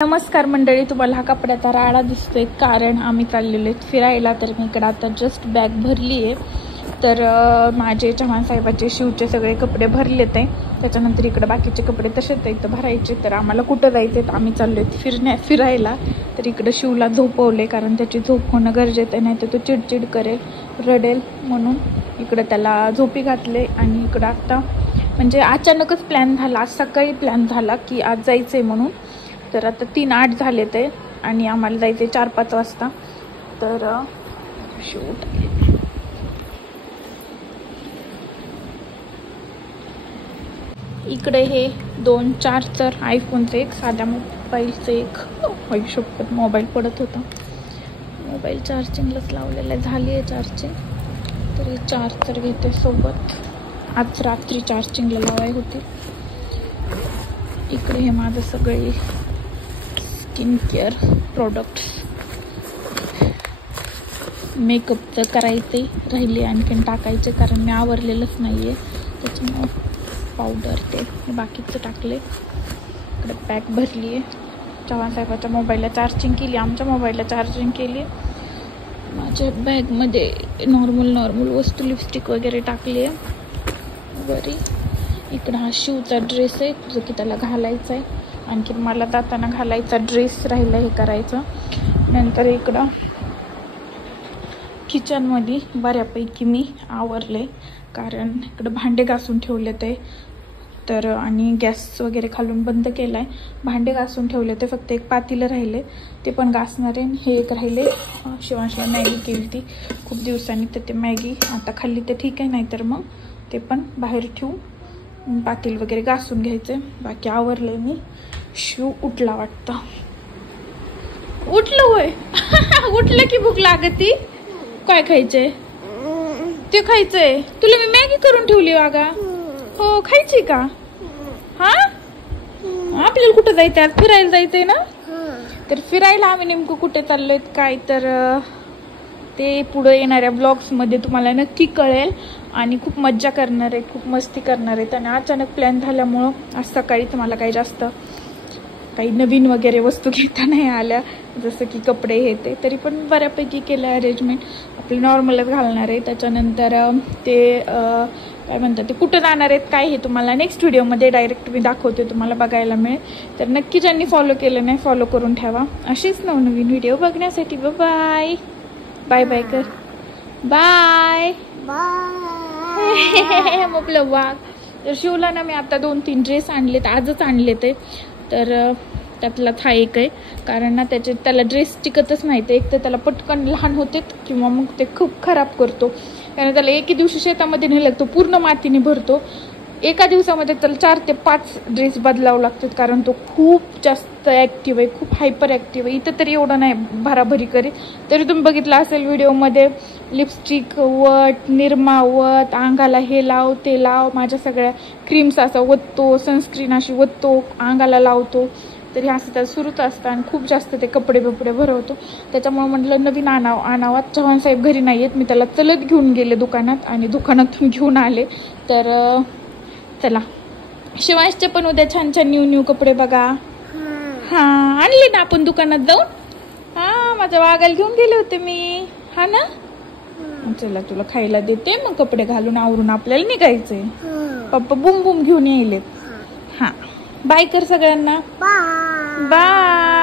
नमस्कार मंडळी, तुम्हाला हा कपड्याचा राडा दिसतोय कारण आम्ही चाललेलो आहेत फिरायला. तर मी इकडे आता जस्ट बॅग भरली आहे. तर माझे चव्हाण साहेबाचे शिवचे सगळे कपडे भरलेत आहे. त्याच्यानंतर इकडे बाकीचे कपडे तसेच आहेत भरायचे. तर आम्हाला कुठं जायचे तर आम्ही चाललो आहेत फिरायला. तर इकडे शिवला झोपवले कारण त्याची झोप होणं गरजेचं आहे, नाही तर तो चिडचिड करेल, रडेल. म्हणून इकडे त्याला झोपी घातले. आणि इकडं आत्ता म्हणजे अचानकच प्लॅन झाला, आज सकाळी प्लॅन झाला की आज जायचं आहे म्हणून. तर आता 3:08 झाले ते आणि आम्हाला जायचे 4-5 वाजता. तर शूट इकडे हे 2 चार्जर, आयफोनचं एक, साध्या मोबाईलचं एक. शपथ मोबाईल पडत होता. मोबाईल चार्जिंगलाच लावलेला झाली आहे चार्जिंग. तर हे चार्जर घेते सोबत, आज रात्री चार्जिंगला लावाय होते. इकडे हे माझं सगळे स्किन केअर प्रोडक्ट्स, मेकअपचं करायचे राहिले, आणखीन टाकायचे कारण मी आवरलेलंच नाही आहे. त्याच्यामुळं पावडर ते बाकीचं टाकले. इकडे बॅग भरली आहे. चव्हाण साहेबाच्या मोबाईलला चार्जिंग केली, आमच्या मोबाईलला चार्जिंग केली. माझ्या बॅगमध्ये नॉर्मल वस्तू, लिपस्टिक वगैरे टाकली आहे बरी. इकडं हा शिवचा ड्रेस आहे जो की त्याला घालायचा आहे. आणखी मला जाताना घालायचा ड्रेस राहिला हे करायचं. नंतर इकडं किचनमध्ये बऱ्यापैकी मी आवरले कारण इकडं भांडे घासून ठेवले ते. तर आणि गॅस वगैरे खालून बंद केला आहे. भांडे घासून ठेवले ते, फक्त एक पातेलं राहिले ते पण घासणार आहे. हे एक राहिले, शिवांशला मॅगी केली ती खूप दिवसांनी, तर ते मॅगी आता खाल्ली तर ठीक आहे, नाहीतर मग ते पण बाहेर ठेवून पातेल वगैरे घासून घ्यायचे. बाकी आवरले मी. शिव उठला वाटतं. उठलं होय. उठलं की भूक लागती. काय खायचंय ते खायचंय तुला. मी मॅगी करून ठेवली वागा. हो खायची का? हा आपल्याला कुठं जायचंय आज? फिरायला जायचंय ना. तर फिरायला आम्ही नेमकं कुठे चाललोय काय तर ते पुढे येणाऱ्या ब्लॉग्समध्ये तुम्हाला नक्की कळेल. आणि खूप मज्जा करणार आहे, खूप मस्ती करणार आहे. आणि अचानक प्लॅन झाल्यामुळं आज सकाळीच मला काही नवीन वगैरे वस्तू घेता नाही आल्या, जसं की कपडे हे ते. तरी पण बऱ्यापैकी केलं अरेंजमेंट. आपले नॉर्मलच घालणार आहे. त्याच्यानंतर ते काय म्हणतात ते कुठं जाणार आहेत काय हे तुम्हाला नेक्स्ट व्हिडिओमध्ये डायरेक्ट मी दाखवते, तुम्हाला बघायला मिळेल. तर नक्की ज्यांनी फॉलो केलं नाही फॉलो करून ठेवा असेच नवनवीन व्हिडिओ बघण्यासाठी. बाय बाय बाय कर. बाय बाय आपलं वाघ. तर शिवला ना मी आता 2-3 ड्रेस आणलेत, आजच आणले ते. तर त्यातलाच हा एक आहे कारण ना त्याला ड्रेस टिकतच नाही. ते एक तर त्याला पटकन लहान होते किंवा मग ते खूप खराब करतो. कारण त्याला एके दिवशी शेतामध्ये नेलं तो पूर्ण मातीने भरतो. एका दिवसामध्ये त्याला 4 ते 5 ड्रेस बदलावं लागतात कारण तो खूप जास्त ॲक्टिव्ह आहे, खूप हायपर ॲक्टिव्ह आहे. इथं तरी एवढं नाही भराभरी करीत. तरी तुम्ही बघितलं असेल व्हिडिओमध्ये, लिपस्टिक वत, निरमा वत, अंगाला हे लाव ते लाव, माझ्या सगळ्या क्रीम्स असं वततो, सनस्क्रीन अशी वततो, अंगाला लावतो. तरी असं त्याचं सुरूच असतं. आणि खूप जास्त ते कपडे भरवतो. त्याच्यामुळे म्हटलं नवीन आणावा. चव्हाण साहेब घरी नाही आहेत, मी त्याला चलत घेऊन गेले दुकानात आणि दुकानातून घेऊन आले. तर चला, शिवांशचे पण उद्या छान छान न्यू कपडे बघा. हा आणले ना आपण दुकानात जाऊन. हा माझ्या वाघाला घेऊन गेले होते मी, हा ना. चला तुला खायला देते, मग कपडे घालून आवरून आपल्याला निघायचंय. पप्पा बुम बुम घेऊन येईल. हा बाय कर सगळ्यांना. बाय.